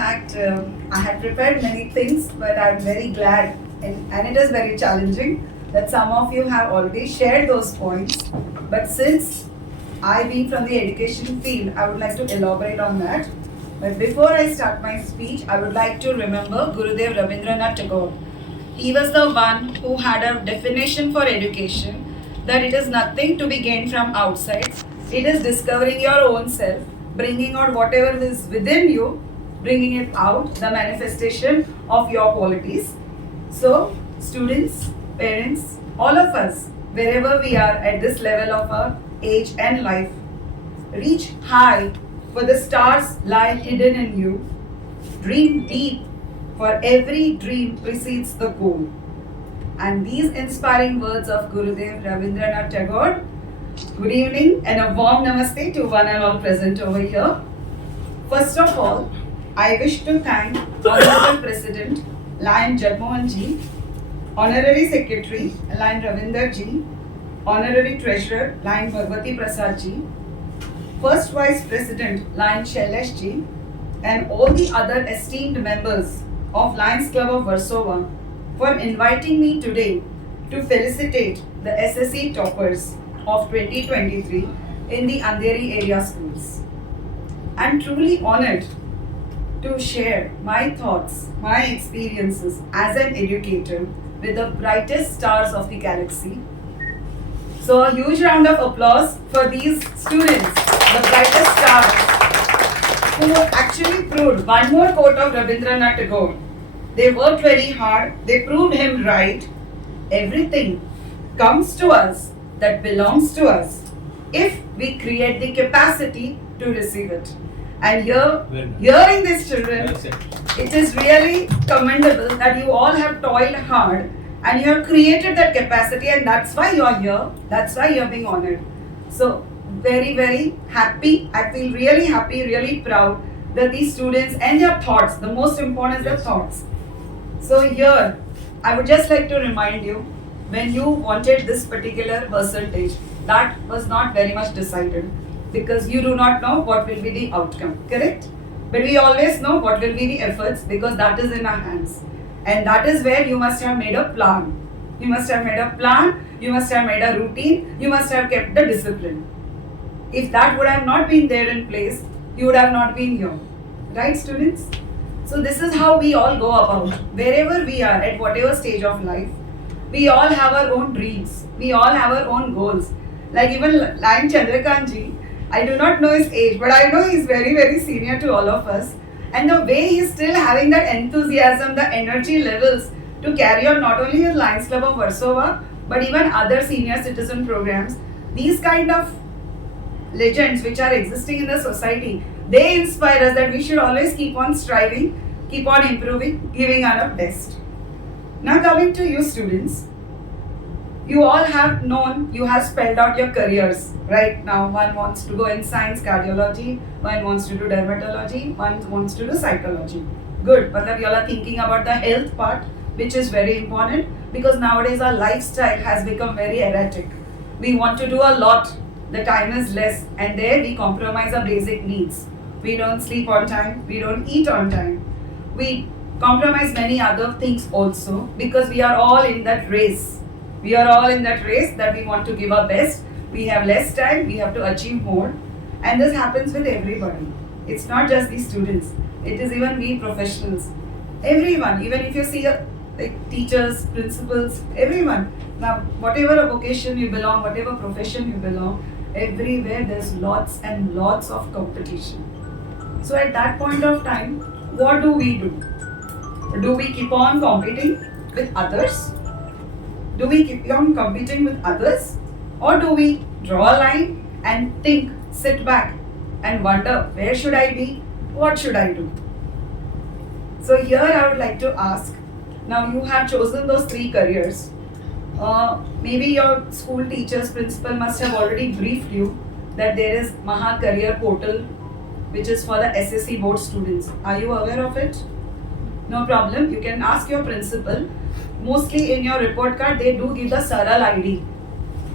fact, I had prepared many things, but I'm very glad, and it is very challenging that some of you have already shared those points. But since I being from the education field, I would like to elaborate on that. But before I start my speech, I would like to remember Gurudev Rabindranath Tagore. He was the one who had a definition for education, that it is nothing to be gained from outside. It is discovering your own self, bringing out whatever is within you, bringing it out, the manifestation of your qualities. So, students, parents, all of us, wherever we are at this level of our age and life, reach high, for the stars lie hidden in you. Dream deep, for every dream precedes the goal. And these inspiring words of Gurudev Rabindranath Tagore. Good evening and a warm namaste to one and all present over here. First of all, I wish to thank Honorable President Lion Jagmohan Ji, Honorary Secretary Lion Ravinder Ji, Honorary Treasurer Lion Bhagwati Prasad Ji, First Vice President Lion Shailesh Ji, and all the other esteemed members of Lions Club of Warsaw for inviting me today to felicitate the SSC toppers of 2023 in the Andheri area schools. I am truly honored to share my thoughts, my experiences as an educator with the brightest stars of the galaxy. So a huge round of applause for these students, the brightest stars, who actually proved one more quote of Rabindranath Tagore. They worked very hard, they proved him right. Everything comes to us that belongs to us if we create the capacity to receive it. And hearing this, children, it is really commendable that you all have toiled hard and you have created that capacity, and that's why you are here, that's why you are being honored. So, very, very happy. I feel really happy, really proud that these students and their thoughts, the most important is their thoughts. So, here, I would just like to remind you, when you wanted this particular percentage, that was not very much decided, because you do not know what will be the outcome, correct? But we always know what will be the efforts, because that is in our hands. And that is where you must have made a plan. You must have made a plan, you must have made a routine, you must have kept the discipline. If that would have not been there in place, you would have not been here. Right, students? So this is how we all go about. Wherever we are, at whatever stage of life, we all have our own dreams. We all have our own goals. Like even Lion Chandrakant Ji, I do not know his age, but I know he's very, very senior to all of us. And the way he's still having that enthusiasm, the energy levels to carry on not only his Lions Club of Warsaw, but even other senior citizen programs. These kind of legends which are existing in the society, they inspire us that we should always keep on striving, keep on improving, giving our best. Now coming to you students, you all have known, you have spelled out your careers. Right now, one wants to go in science, cardiology, one wants to do dermatology, one wants to do psychology. Good, but you all are thinking about the health part, which is very important, because nowadays our lifestyle has become very erratic. We want to do a lot, the time is less, and there we compromise our basic needs. We don't sleep on time, we don't eat on time. We compromise many other things also, because we are all in that race. We are all in that race that we want to give our best. We have less time, we have to achieve more. And this happens with everybody. It's not just these students. It is even we professionals. Everyone, even if you see like teachers, principals, everyone. Now, whatever vocation you belong, whatever profession you belong, everywhere there's lots and lots of competition. So at that point of time, what do we do? Do we keep on competing with others? Do we keep on competing with others? Or do we draw a line and think, sit back and wonder, where should I be? What should I do? So here I would like to ask, now you have chosen those 3 careers. Maybe your school teachers, principal must have already briefed you that there is Maha Career Portal, which is for the SSC board students. Are you aware of it? No problem, you can ask your principal. Mostly in your report card, they do give the Saral ID,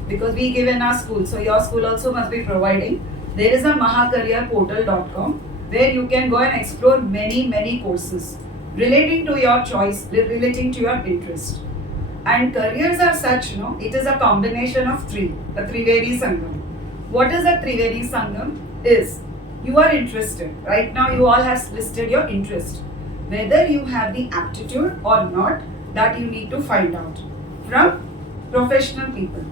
because we give in our school. So your school also must be providing. There is a mahacareerportal.com. where you can go and explore many courses relating to your choice, relating to your interest. And careers are such, it is a combination of three, a Trivedi Sangam. What is a Trivedi Sangam? Is you are interested. Right now, you all have listed your interest. Whether you have the aptitude or not, that you need to find out from professional people.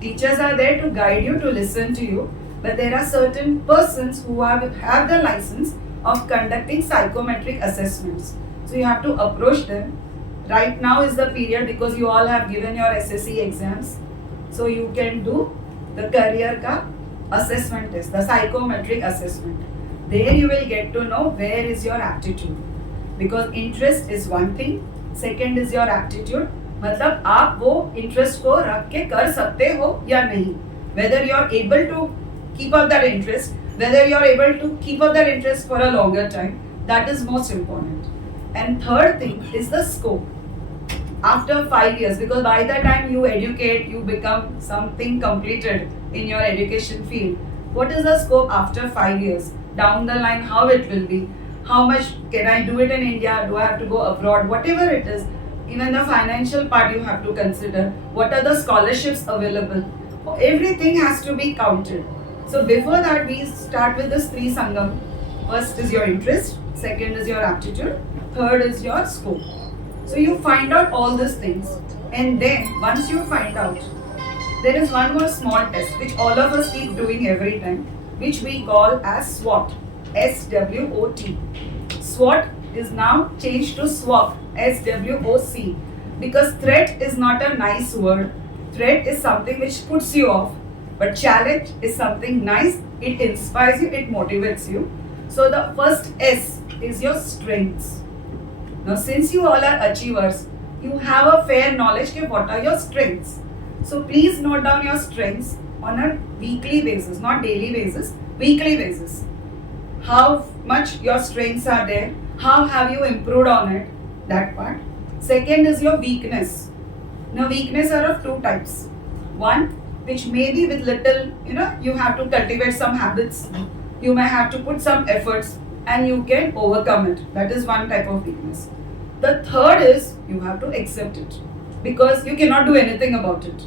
Teachers are there to guide you, to listen to you, but there are certain persons who have the license of conducting psychometric assessments. So you have to approach them. Right now is the period because you all have given your SSC exams. So you can do the career ka assessment test, the psychometric assessment. There you will get to know where is your aptitude. Because interest is one thing, second is your aptitude. मतलब आप वो interest को रख के कर सकते हो या नहीं. Whether you are able to keep up that interest, whether you are able to keep up that interest for a longer time, that is most important. And third thing is the scope. After 5 years, because by the time you educate, you become something completed in your education field. What is the scope after 5 years? Down the line, how it will be? How much can I do it in India? Do I have to go abroad? Whatever it is, even the financial part you have to consider. What are the scholarships available? Everything has to be counted. So before that, we start with this three Sangam. First is your interest, second is your aptitude, third is your scope. So you find out all these things, and then once you find out, there is one more small test which all of us keep doing every time, which we call as SWOT. SWOT. SWOT is now changed to SWOC. SWOC. Because threat is not a nice word. Threat is something which puts you off. But challenge is something nice. It inspires you. It motivates you. So the first S is your strengths. Now since you all are achievers, you have a fair knowledge of what are your strengths. So please note down your strengths on a weekly basis, not daily basis, weekly basis. How much your strengths are there, how have you improved on it, that part. Second is your weakness. Now weakness are of two types. One, which may be with little, you have to cultivate some habits, you may have to put some efforts and you can overcome it. That is one type of weakness. The third is you have to accept it because you cannot do anything about it.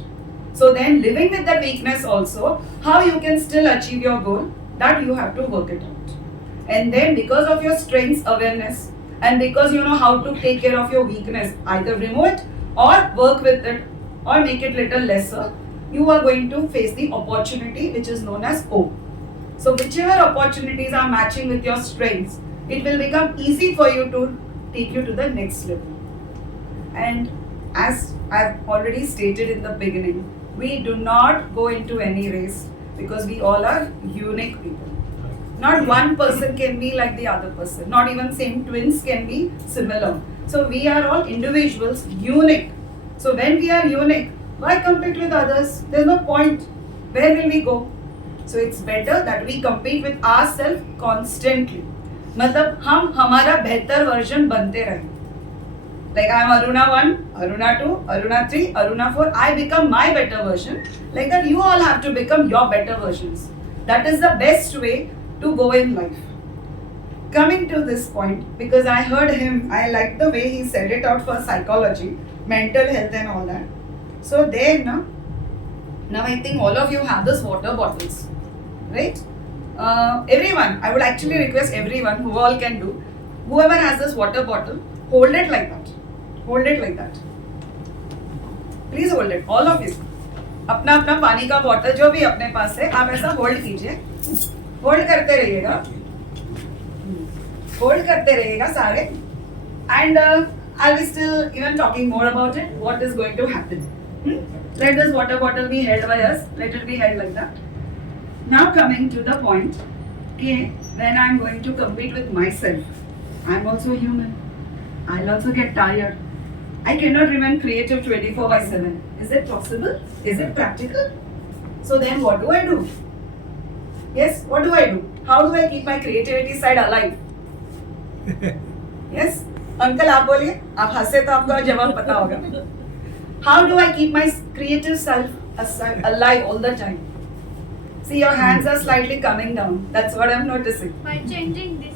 So then living with that weakness also, how you can still achieve your goal, that you have to work it out. And then because of your strengths awareness and because you know how to take care of your weakness, either remove it or work with it or make it little lesser, you are going to face the opportunity which is known as O. So whichever opportunities are matching with your strengths, it will become easy for you to take you to the next level. And as I've already stated in the beginning, we do not go into any race because we all are unique people. Not one person can be like the other person. Not even same twins can be similar. So we are all individuals, unique. So when we are unique, why compete with others? There's no point. Where will we go? So it's better that we compete with ourselves constantly. मतलब हम हमारा बेहतर version बनते रहें. Like I am Aruna 1, Aruna 2, Aruna 3, Aruna 4. I become my better version. Like that you all have to become your better versions. That is the best way to go in life. Coming to this point, because I heard him, I like the way he said it out for psychology, mental health and all that. So there now I think all of you have this water bottles, right? Everyone, I would actually request everyone who all can do, whoever has this water bottle, hold it like that. Hold it like that. Please hold it, all of you. अपना अपना पानी का bottle जो भी अपने पास है आप ऐसा होल्ड कीजिए. होल्ड करते रहिएगा. होल्ड करते रहिएगा सारे. And I'll be still even talking more about it. What is going to happen? Let this water bottle be held by us. Let it be held like that. Now coming to the point, okay, when I'm going to compete with myself, I'm also human. I'll also get tired. I cannot remain creative 24/7. Is it possible? Is it practical? So then what do I do? Yes, what do I do? How do I keep my creativity side alive? Yes? Uncle, आप बोलिए. आप हंसे तो आपको जवाब पता होगा. How do I keep my creative self alive all the time? See, your hands are slightly coming down. That's what I'm noticing. By changing this.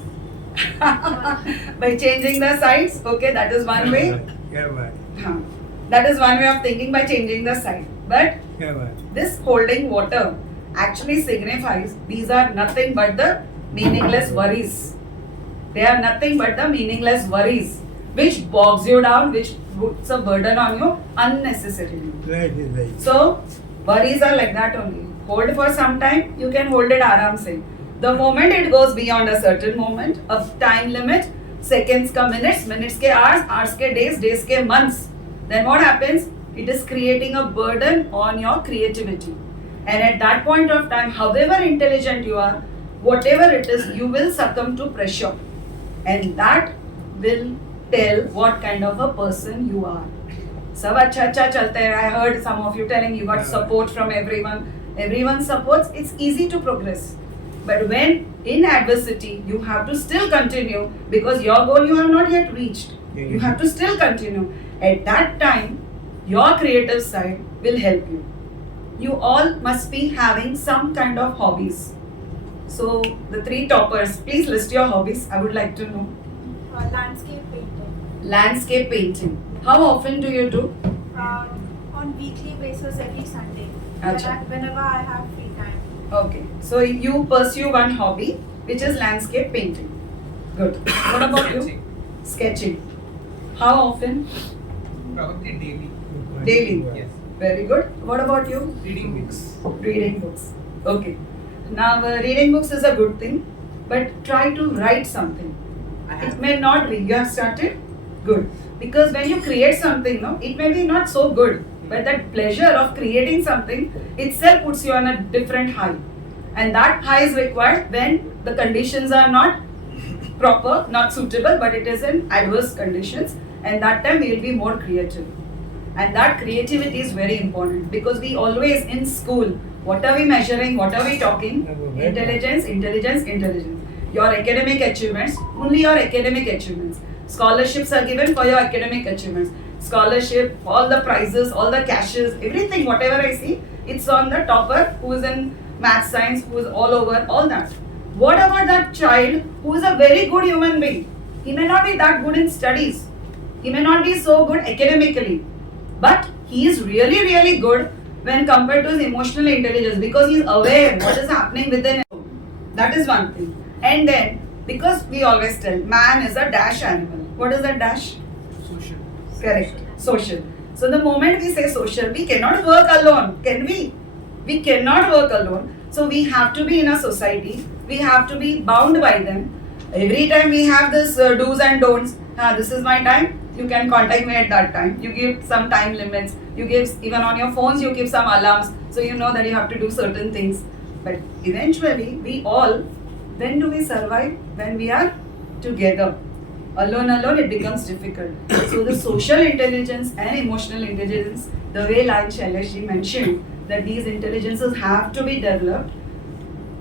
By changing the sides, okay, that is one way. Yeah, right. Huh. That is one way of thinking, by changing the side. But Yeah, right. this holding water actually signifies these are nothing but the meaningless worries. They are nothing but the meaningless worries which bogs you down, which puts a burden on you unnecessarily. Right is right. So, worries are like that only. Hold for some time, you can hold it aram se. The moment it goes beyond a certain moment, a time limit, seconds ka minutes, minutes ke hours, hours ke days, days ke months, then what happens? It is creating a burden on your creativity. And at that point of time, however intelligent you are, whatever it is, you will succumb to pressure. And that will tell what kind of a person you are. सब अच्छा अच्छा चलता है. I heard some of you telling you got support from everyone. Everyone supports. It's easy to progress. But when in adversity, you have to still continue because your goal you have not yet reached. You have to still continue. At that time, your creative side will help you. You all must be having some kind of hobbies. So the three toppers, please list your hobbies. I would like to know. Landscape painting. Landscape painting. How often do you do? On weekly basis every Sunday. Acha. Whenever I have free time. Okay. So you pursue one hobby, which is landscape painting. Good. What about you? Sketching. How often? Probably daily. Daily. Yes. Very good. What about you? Reading books. Reading books. Okay. Now, reading books is a good thing, but try to write something. I It have. may not be. You have started? Good. Because when you create something, no, it may be not so good, but that pleasure of creating something itself puts you on a different high. And that high is required when the conditions are not proper, not suitable, but it is in adverse conditions. And that time we will be more creative. And that creativity is very important because we always in school, what are we measuring, what are we talking? Intelligence, intelligence, intelligence. Your academic achievements, only your academic achievements. Scholarships are given for your academic achievements. Scholarship, all the prizes, all the cashes, everything, whatever I see, it's on the topper who is in math, science, who is all over, all that. What about that child who is a very good human being? He may not be that good in studies. He may not be so good academically. But he is really, really good when compared to his emotional intelligence because he is aware what is happening within him. That is one thing. And then, because we always tell, man is a dash animal. What is that dash? Social. Correct. Social. So the moment we say social, we cannot work alone. Can we? We cannot work alone. So we have to be in a society. We have to be bound by them. Every time we have this do's and don'ts. This is my time. You can contact me at that time. You give some time limits. You give, even on your phones, you give some alarms. So you know that you have to do certain things. But eventually, we all, when do we survive? When we are together. Alone, it becomes difficult. So the social intelligence and emotional intelligence, the way Lion Shailesh mentioned, that these intelligences have to be developed.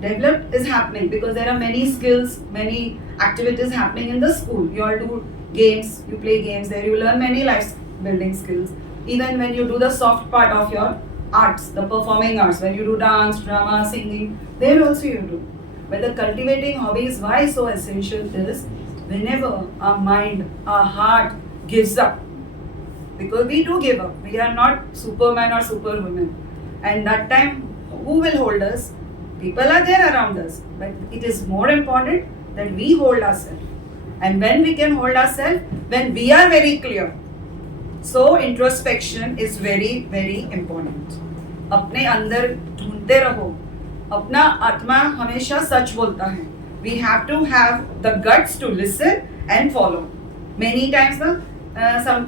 Developed is happening because there are many skills, many activities happening in the school. You all do games, you play games there, you learn many life building skills. Even when you do the soft part of your arts, the performing arts, when you do dance, drama, singing, there also you do. But the cultivating hobbies, why so essential is whenever our mind, our heart gives up, because we do give up, we are not Superman or Superwoman, and that time who will hold us? People are there around us, but it is more important that we hold ourselves. And when we can hold ourselves, when we are very clear. So introspection is very, very important. अपने अंदर ढूंढते रहो. अपना आत्मा हमेशा सच बोलता है. We have to have the guts to listen and follow. Many times,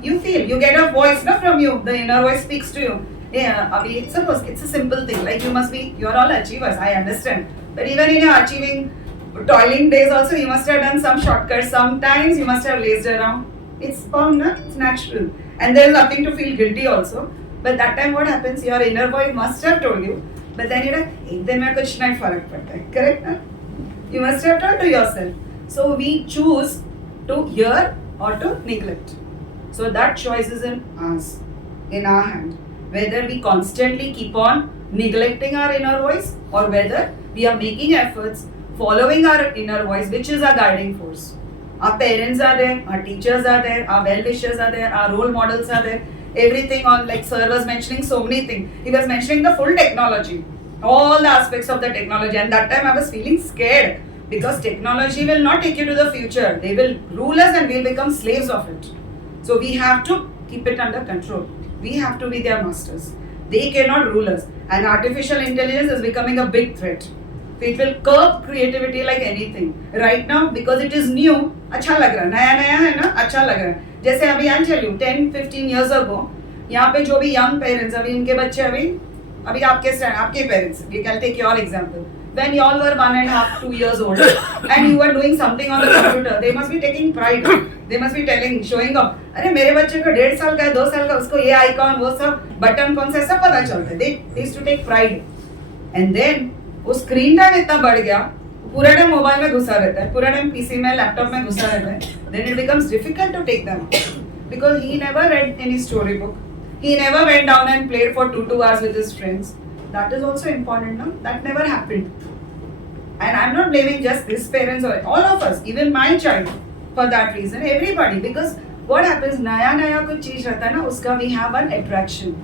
you feel, you get a voice from you, the inner voice speaks to you. Yeah, Abhi, suppose it's a simple thing, like you are all achievers, I understand. But even in your achieving, toiling days also, you must have done some shortcuts. Sometimes you must have lazed around. It's bound, na? It's natural. And there is nothing to feel guilty also. But that time what happens, your inner voice must have told you. But then you're like, ek din mein kuch nahi farak padta hai. Correct, na? You must have told to yourself. So we choose to hear or to neglect. So that choice is in us, in our hand. Whether we constantly keep on neglecting our inner voice, or whether we are making efforts, following our inner voice, which is our guiding force. Our parents are there, our teachers are there, our well-wishers are there, our role models are there. Everything on, like sir was mentioning so many things. He was mentioning the full technology, all the aspects of the technology. And that time I was feeling scared because technology will not take you to the future. They will rule us and we'll become slaves of it. So we have to keep it under control. We have to be their masters. They cannot rule us. And artificial intelligence is becoming a big threat. It will curb creativity like anything. Right now, because it is new, अच्छा लग रहा है, नया नया है ना, अच्छा लग रहा है. जैसे अभी I'll tell you, 10-15 years ago, यहाँ पे जो भी young parents, अभी उनके बच्चे अभी आपके parents, I'll take your example. When you all were 1.5, 2 years old, and you were doing something on the computer, they must be taking pride. They must be showing off. अरे मेरे बच्चे को 1.5 साल का है, 2 साल का, उसको ये icon, वो सब बटन कौन सा है, सब पता चलता है. They used to take pride. And then वो स्क्रीन टाइम इतना बढ़ गया, पूरा टाइम मोबाइल में घुसा रहता है, पूरा टाइम पीसी में, लैपटॉप में घुसा रहता है. Then it becomes difficult to take them because he never read any storybook. He never went down and played for 2 hours with his friends. That is also important, no? That never happened. And I'm not blaming just his parents or all of us, even my child, for that reason, everybody. Because what happens, नया कुछ चीज रहता है ना, उसका we have an attraction.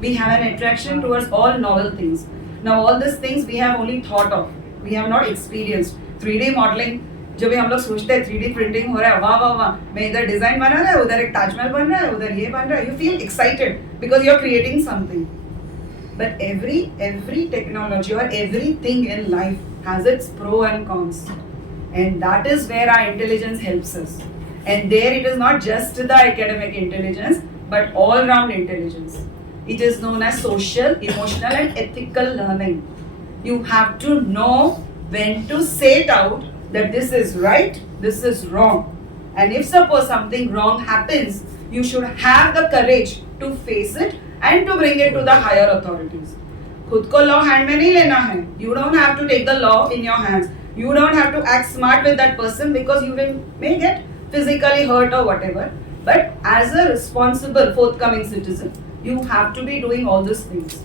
We have an attraction towards all novel things. Now all these things we have only thought of. We have not experienced. 3D modeling, जब भी हम लोग सोचते हैं 3D printing हो रहा है, वाह वाह वाह, मैं इधर डिजाइन बना रहा है, उधर एक ताजमहल बन रहा है, उधर ये बन रहा है. You feel excited because you are creating something. But every technology or everything in life has its pro and cons. And that is where our intelligence helps us. And there it is not just the academic intelligence, but all-round intelligence. It is known as social, emotional and ethical learning. You have to know when to say it out that this is right, this is wrong. And if suppose something wrong happens, you should have the courage to face it and to bring it to the higher authorities. खुद को law hand में नहीं लेना है. You don't have to take the law in your hands. You don't have to act smart with that person because you may get physically hurt or whatever. But as a responsible forthcoming citizen, you have to be doing all these things.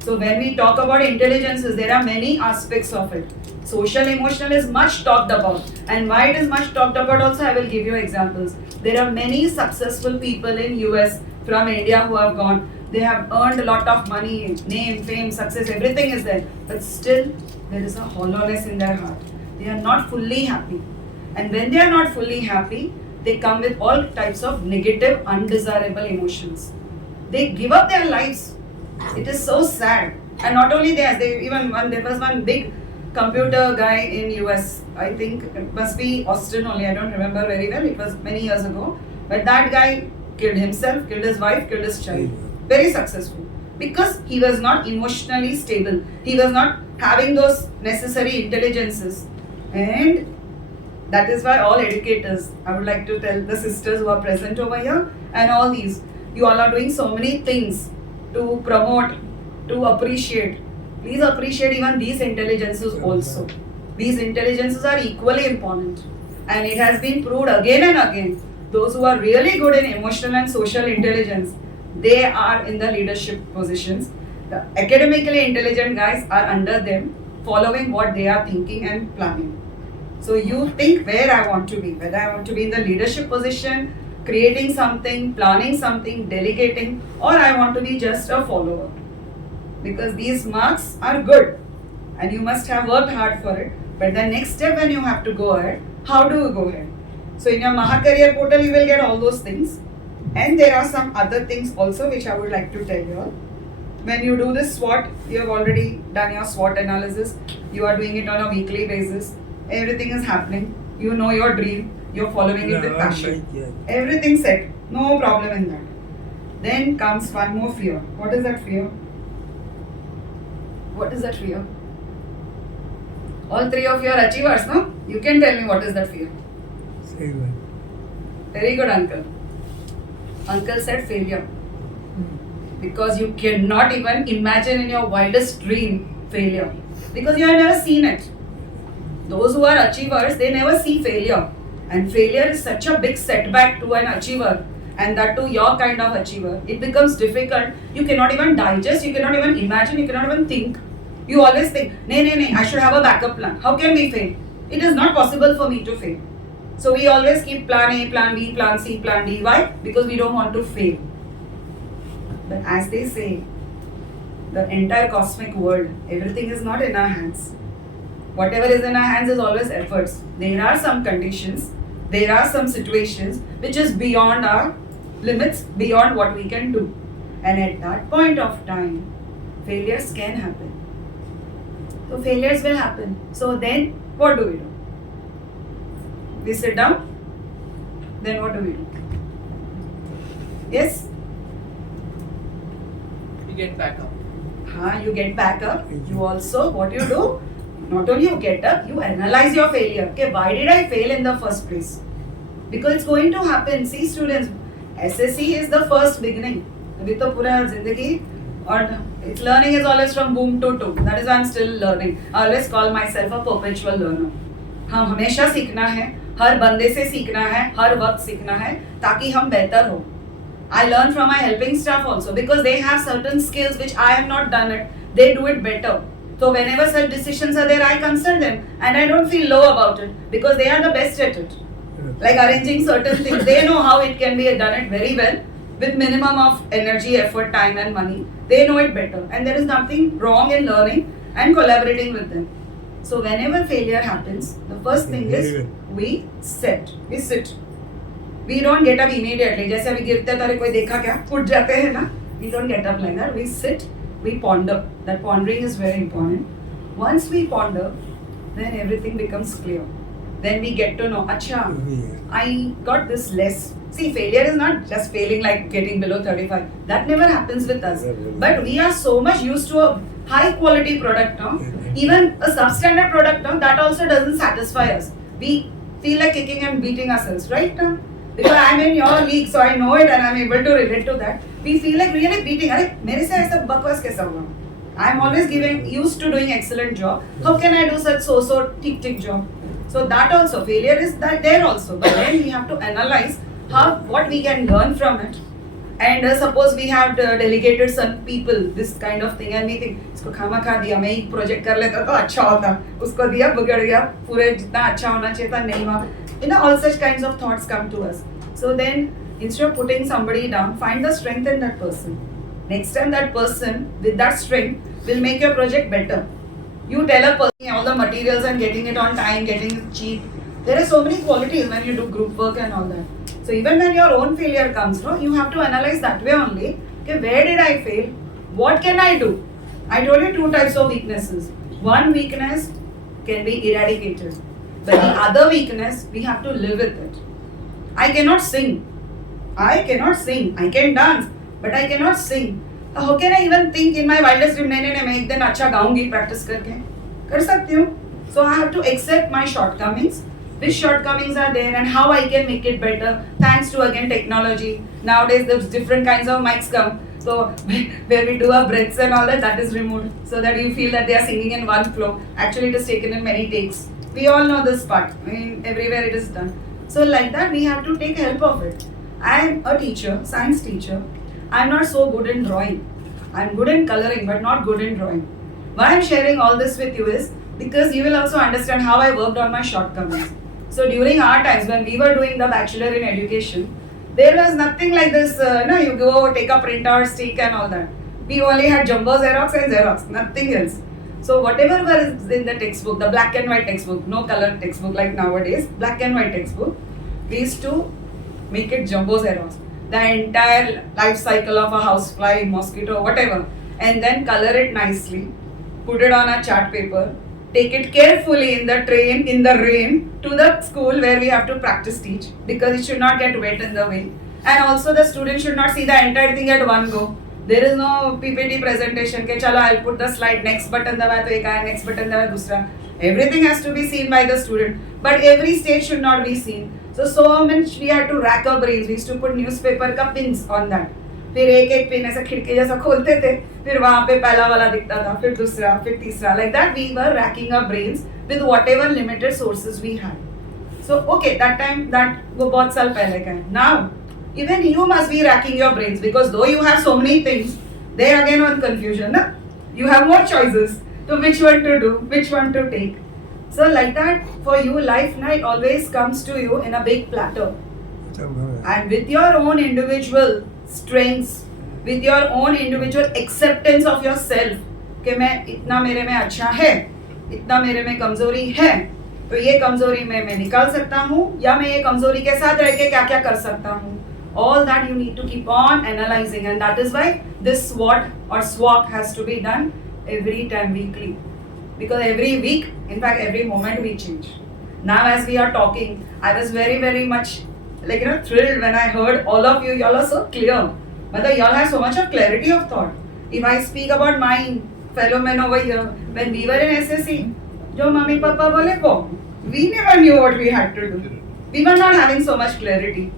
So when we talk about intelligences, there are many aspects of it. Social emotional is much talked about. And why it is much talked about also, I will give you examples. There are many successful people in US from India who have gone. They have earned a lot of money, name, fame, success, everything is there. But still, there is a hollowness in their heart. They are not fully happy. And when they are not fully happy, they come with all types of negative, undesirable emotions. They give up their lives. It is so sad. And not only that, there was one big computer guy in US. I think it must be Austin only. I don't remember very well. It was many years ago. But that guy killed himself, killed his wife, killed his child. Very successful. Because he was not emotionally stable. He was not having those necessary intelligences. And that is why all educators, I would like to tell the sisters who are present over here and all these, you all are doing so many things to promote, to appreciate. Please appreciate even these intelligences also. These intelligences are equally important. And it has been proved again and again. Those who are really good in emotional and social intelligence, they are in the leadership positions. The academically intelligent guys are under them, following what they are thinking and planning. So you think where I want to be, whether I want to be in the leadership position, creating something, planning something, delegating, or I want to be just a follower. Because these marks are good and you must have worked hard for it. But the next step when you have to go ahead, how do you go ahead? So in your MahaCareer portal, you will get all those things. And there are some other things also which I would like to tell you all. When you do this SWOT, you have already done your SWOT analysis. You are doing it on a weekly basis. Everything is happening. You know your dream. You're following it with passion. Everything set. No problem in that. Then comes one more fear. What is that fear? What is that fear? All three of you are achievers, no? You can tell me what is that fear. Failure. Very good, uncle. Uncle said failure. Because you cannot even imagine in your wildest dream failure. Because you have never seen it. Those who are achievers, they never see failure. And failure is such a big setback to an achiever and that too your kind of achiever, it becomes difficult. You cannot even digest, you cannot even imagine, you cannot even think. You always think, nay, I should have a backup plan. How can we fail? It is not possible for me to fail. So we always keep plan A, plan B, plan C, plan D. Why? Because we don't want to fail. But as they say, the entire cosmic world, everything is not in our hands. Whatever is in our hands is always efforts. There are some conditions, there are some situations which is beyond our limits, beyond what we can do. And at that point of time, failures can happen. So failures will happen. So then what do? We sit down. Then what do? Yes? You get back up. You get back up. You also, what you do? Not only you get up, you analyze your failure. Okay, why did I fail in the first place? Because it's going to happen. See students, SSC is the first beginning. Abhi to pura zindagi, or its learning is always from boom to toe. That is why I'm still learning. I always call myself a perpetual learner. हम हमेशा सीखना है, हर बंदे से सीखना है, हर वक्त सीखना है, ताकि हम बेहतर हो. I learn from my helping staff also because they have certain skills which I have not done it. They do it better. So whenever such decisions are there, I consult them and I don't feel low about it because they are the best at it. Like arranging certain things, they know how it can be done it very well with minimum of energy, effort, time and money. They know it better and there is nothing wrong in learning and collaborating with them. So whenever failure happens, the first thing is we sit. We don't get up immediately. जैसे अभी गिरते हैं तो अरे कोई देखा क्या? उठ जाते हैं ना? We don't get up like that. We sit, we ponder. That pondering is very important. Once we ponder, then everything becomes clear. Then we get to know, acha, I got this less. See, failure is not just failing like getting below 35. That never happens with us. But we are so much used to a high quality product now. Even a substandard product now, that also doesn't satisfy us. We feel like kicking and beating ourselves, right now? Because I'm in your league, so I know it and I'm able to relate to that. We feel like really beating. अरे मेरे से ऐसा बकवास कैसा हुआ? I'm always used to doing excellent job. How can I do such so tick job? So that also, failure is that there also. But then we have to analyze what we can learn from it. And suppose we have delegated some people this kind of thing and we think इसको खामा खा दिया, मैं एक project कर लेता तो अच्छा होता, उसको दिया बिगड़ गया, पूरे जितना अच्छा होना चाहिए था नहीं हुआ. All such kinds of thoughts come to us. So then instead of putting somebody down, find the strength in that person. Next time that person with that strength will make your project better. You tell a person all the materials and getting it on time, getting it cheap. There are so many qualities when you do group work and all that. So even when your own failure comes, you have to analyze that way only. Okay, where did I fail? What can I do? I told you 2 types of weaknesses. One weakness can be eradicated. But the other weakness, we have to live with it. I cannot sing. I can dance, but I cannot sing. How can I even think in my wildest dream, मैं एक दिन अच्छा गाऊंगी practice करके? कर सकती हूँ. So I have to accept my shortcomings. Which shortcomings are there and how I can make it better thanks to again technology. Nowadays there's different kinds of mics come. So where we do our breaths and all that, that is removed so that you feel that they are singing in one flow. Actually it is taken in many takes. We all know this part. I mean, everywhere it is done. So like that, we have to take help of it. I am a teacher, science teacher. I am not so good in drawing. I am good in coloring, but not good in drawing. Why I am sharing all this with you is because you will also understand how I worked on my shortcomings. So during our times when we were doing the bachelor in education, there was nothing like this. You go take a printout, stick and all that. We only had jumbo Xerox and Xerox, nothing else. So whatever was in the textbook, the black and white textbook, no color textbook like nowadays, black and white textbook, we used to make it jumbo Xerox. The entire life cycle of a housefly, mosquito, whatever. And then color it nicely, put it on a chart paper, take it carefully in the train, in the rain, to the school where we have to practice teach because it should not get wet in the way. And also the student should not see the entire thing at one go. There is no PPT presentation. Okay, chalo, I'll put the slide, next button दबाया तो एक आया, next button दबाया दूसरा. Everything has to be seen by the student, but every stage should not be seen. So much we had to rack our brains. We used to put newspaper का pins on that. फिर एक pin ऐसा खिड़की जैसा खोलते थे, फिर वहाँ पे पहला वाला दिखता था, फिर दूसरा, फिर तीसरा. Like that we were racking our brains with whatever limited sources we had. So okay, that time that वो बहुत साल पहले का है. Now even you must be racking your brains, because though you have so many things, there again one confusion. Na? You have more choices to which one to do, which one to take. So like that, for you, life night always comes to you in a big platter. And with your own individual strengths, with your own individual acceptance of yourself, कि मैं इतना मेरे में अच्छा है, इतना मेरे में कमजोरी है, तो ये कमजोरी मैं निकाल सकता हूँ, या मैं ये कमजोरी के साथ रह के क्या क्या कर सकता हूँ. All that you need to keep on analyzing, and that is why this SWOT or SWOT has to be done every time weekly. Because every week, in fact every moment we change. Now as we are talking, I was very much thrilled when I heard all of you. Y'all are so clear. But y'all have so much of clarity of thought. If I speak about my fellow men over here, when we were in SSC, jo mummy papa bole po, we never knew what we had to do. We were not having so much clarity.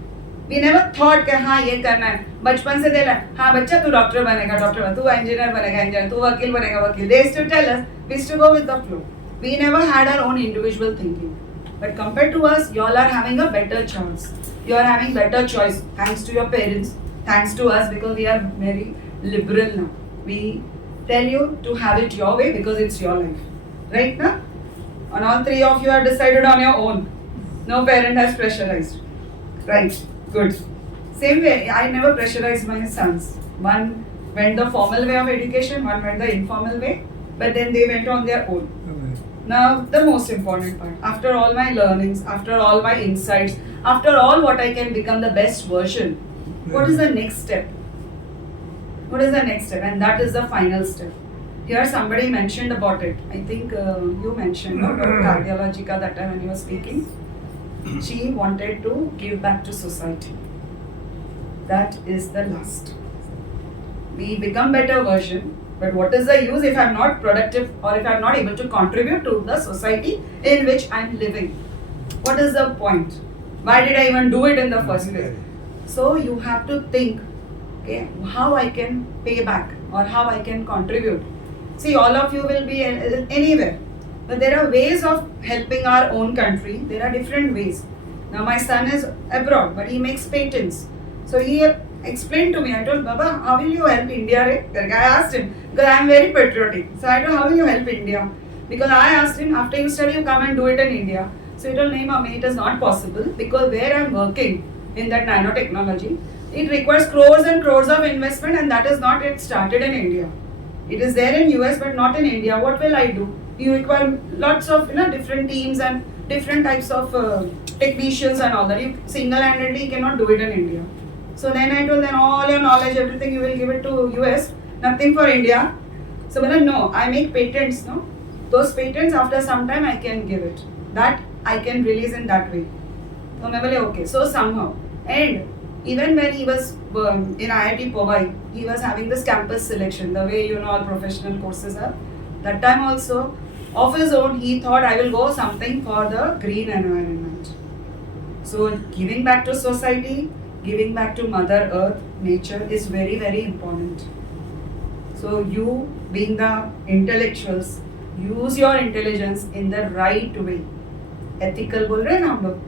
We never thought कि हाँ ये करना है. बचपन से देना है, हाँ बच्चा तू डॉक्टर बनेगा डॉक्टर, तू इंजीनियर बनेगा इंजीनियर, तू वकील बनेगा वकील. They used to tell us, we used to go with the flow. We never had our own individual thinking. But compared to us, y'all are having a better chance. You are having better choice thanks to your parents, thanks to us, because we are very liberal now. We tell you to have it your way because it's your life. Right now? And all three of you have decided on your own. No parent has pressurized. Right. Good. Same way, I never pressurized my sons. One went the formal way of education, one went the informal way, but then they went on their own. Now, the most important part, after all my learnings, after all my insights, after all what I can become the best version, what is the next step? What is the next step? And that is the final step. Here somebody mentioned about it. I think you mentioned about cardiologica that time when you were speaking. She wanted to give back to society. That is the last. We become better version, but what is the use if I'm not productive or if I'm not able to contribute to the society in which I'm living? What is the point? Why did I even do it in the first place? So you have to think, okay, how I can pay back or how I can contribute. See, all of you will be anywhere. But there are ways of helping our own country. There are different ways. Now my son is abroad, but he makes patents. So he explained to me, I told, Baba, how will you help India? I asked him, because I am very patriotic. So I told, how will you help India? Because I asked him, after you study, you come and do it in India. So he told, no, mommy, it is not possible, because where I am working in that nanotechnology, it requires crores and crores of investment, and that is not yet started in India. It is there in US, but not in India. What will I do? You require lots of different teams and different types of technicians and all that. You single-handedly cannot do it in India. So then I told them, all your knowledge, everything you will give it to US, nothing for India. So no, I make patents, no? Those patents after some time I can give it. That I can release in that way. So I was okay. So somehow. And even when he was in IIT Powai, he was having this campus selection, the way all professional courses are. That time also, of his own, he thought I will go something for the green environment. So giving back to society, giving back to Mother Earth, nature is very important. So you, being the intellectuals, use your intelligence in the right way. Ethical बोल रहे हैं ना हम लोग.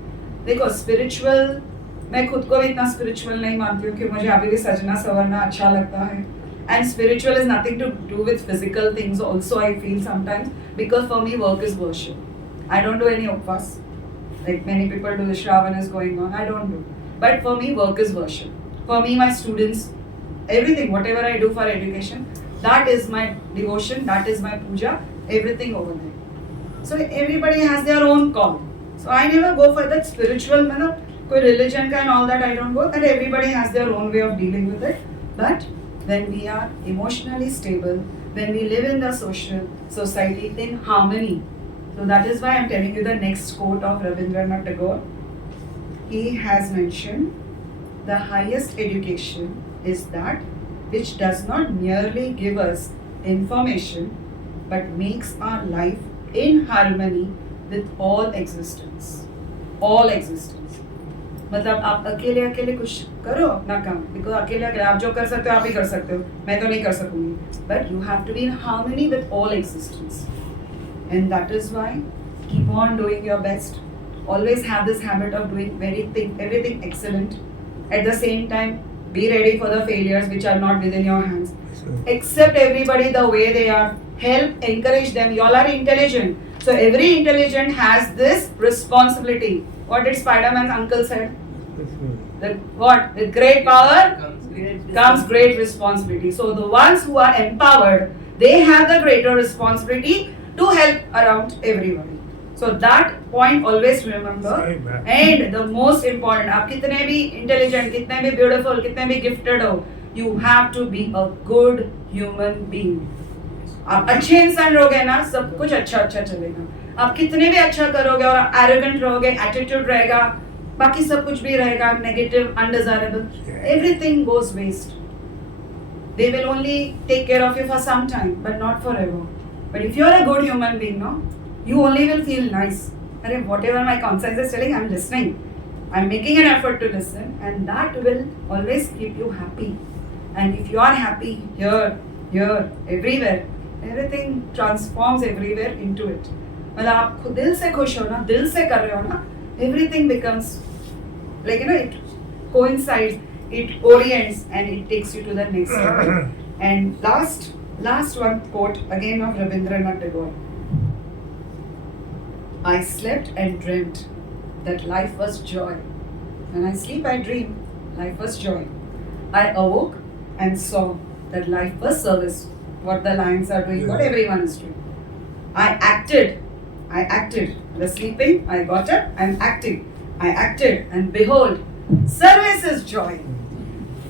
देखो spiritual, मैं खुद को भी इतना spiritual नहीं मानती हूँ कि मुझे अभी भी सजना संवरना अच्छा लगता है. And spiritual is nothing to do with physical things also, I feel sometimes, because for me work is worship. I don't do any upvas. Like many people do, the Shravan is going on, I don't do. But for me work is worship. For me, my students, everything, whatever I do for education, that is my devotion, that is my puja, everything over there. So everybody has their own call. So I never go for that spiritual, koi religion ka and all that I don't go, and everybody has their own way of dealing with it. But when we are emotionally stable, when we live in the society in harmony. So that is why I am telling you the next quote of Rabindranath Tagore. He has mentioned, the highest education is that which does not merely give us information but makes our life in harmony with all existence. All existence. मतलब आप अकेले कुछ करो अपना काम, because अकेले आप जो कर सकते हो आप ही कर सकते हो, मैं तो नहीं कर सकूंगी. But you have to be in harmony with all existence, and that is why keep on doing your best. Always have this habit of doing everything excellent. At the same time, be ready for the failures which are not within your hands. Accept everybody the way they are. Help, encourage them. You all are intelligent. So every intelligent has this responsibility. What did Spider-Man's uncle said? What? With great power comes great responsibility. So the ones who are empowered, they have the greater responsibility to help around everybody. So that point always remember. And the most important, आप कितने भी intelligent, कितने भी beautiful, कितने भी gifted हो, you have to be a good human being. आप अच्छे इंसान रहोगे ना, सब कुछ अच्छा अच्छा चलेगा. आप कितने भी अच्छा करोगे और arrogant रहोगे, attitude रहेगा, बाकी सब कुछ भी रहेगा, negative, undesirable, everything goes waste. They will only take care of you for some time, but not forever. But if you are a good human being, no, you only will feel nice. And whatever my conscience is telling, I'm listening. I'm making an effort to listen, and that will always keep you happy. And if you are happy here, everywhere, everything transforms everywhere into it. मतलब आप खुद दिल से खुश हो ना, दिल से कर रहे हो ना, everything becomes like, it coincides, it orients, and it takes you to the next level. And last one quote again of Rabindranath Tagore. I slept and dreamt that life was joy. When I sleep, I dream life was joy. I awoke and saw that life was service. What the lions are doing, what everyone is doing. I acted. I was sleeping, I got up, I'm acting. I acted, and behold, service is joy.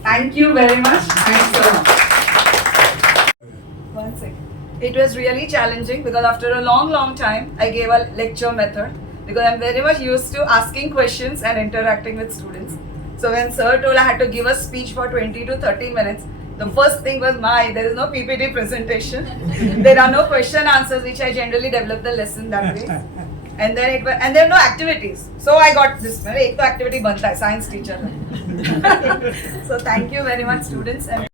Thank you very much. Thanks so much. One second. It was really challenging because after a long time, I gave a lecture method because I'm very much used to asking questions and interacting with students. So when sir told I had to give a speech for 20 to 30 minutes, the first thing was there is no PPT presentation. There are no question answers, which I generally develop the lesson that way. And then and there are no activities. So I got this. एक तो activity बनता है, science teacher. So thank you very much, students. And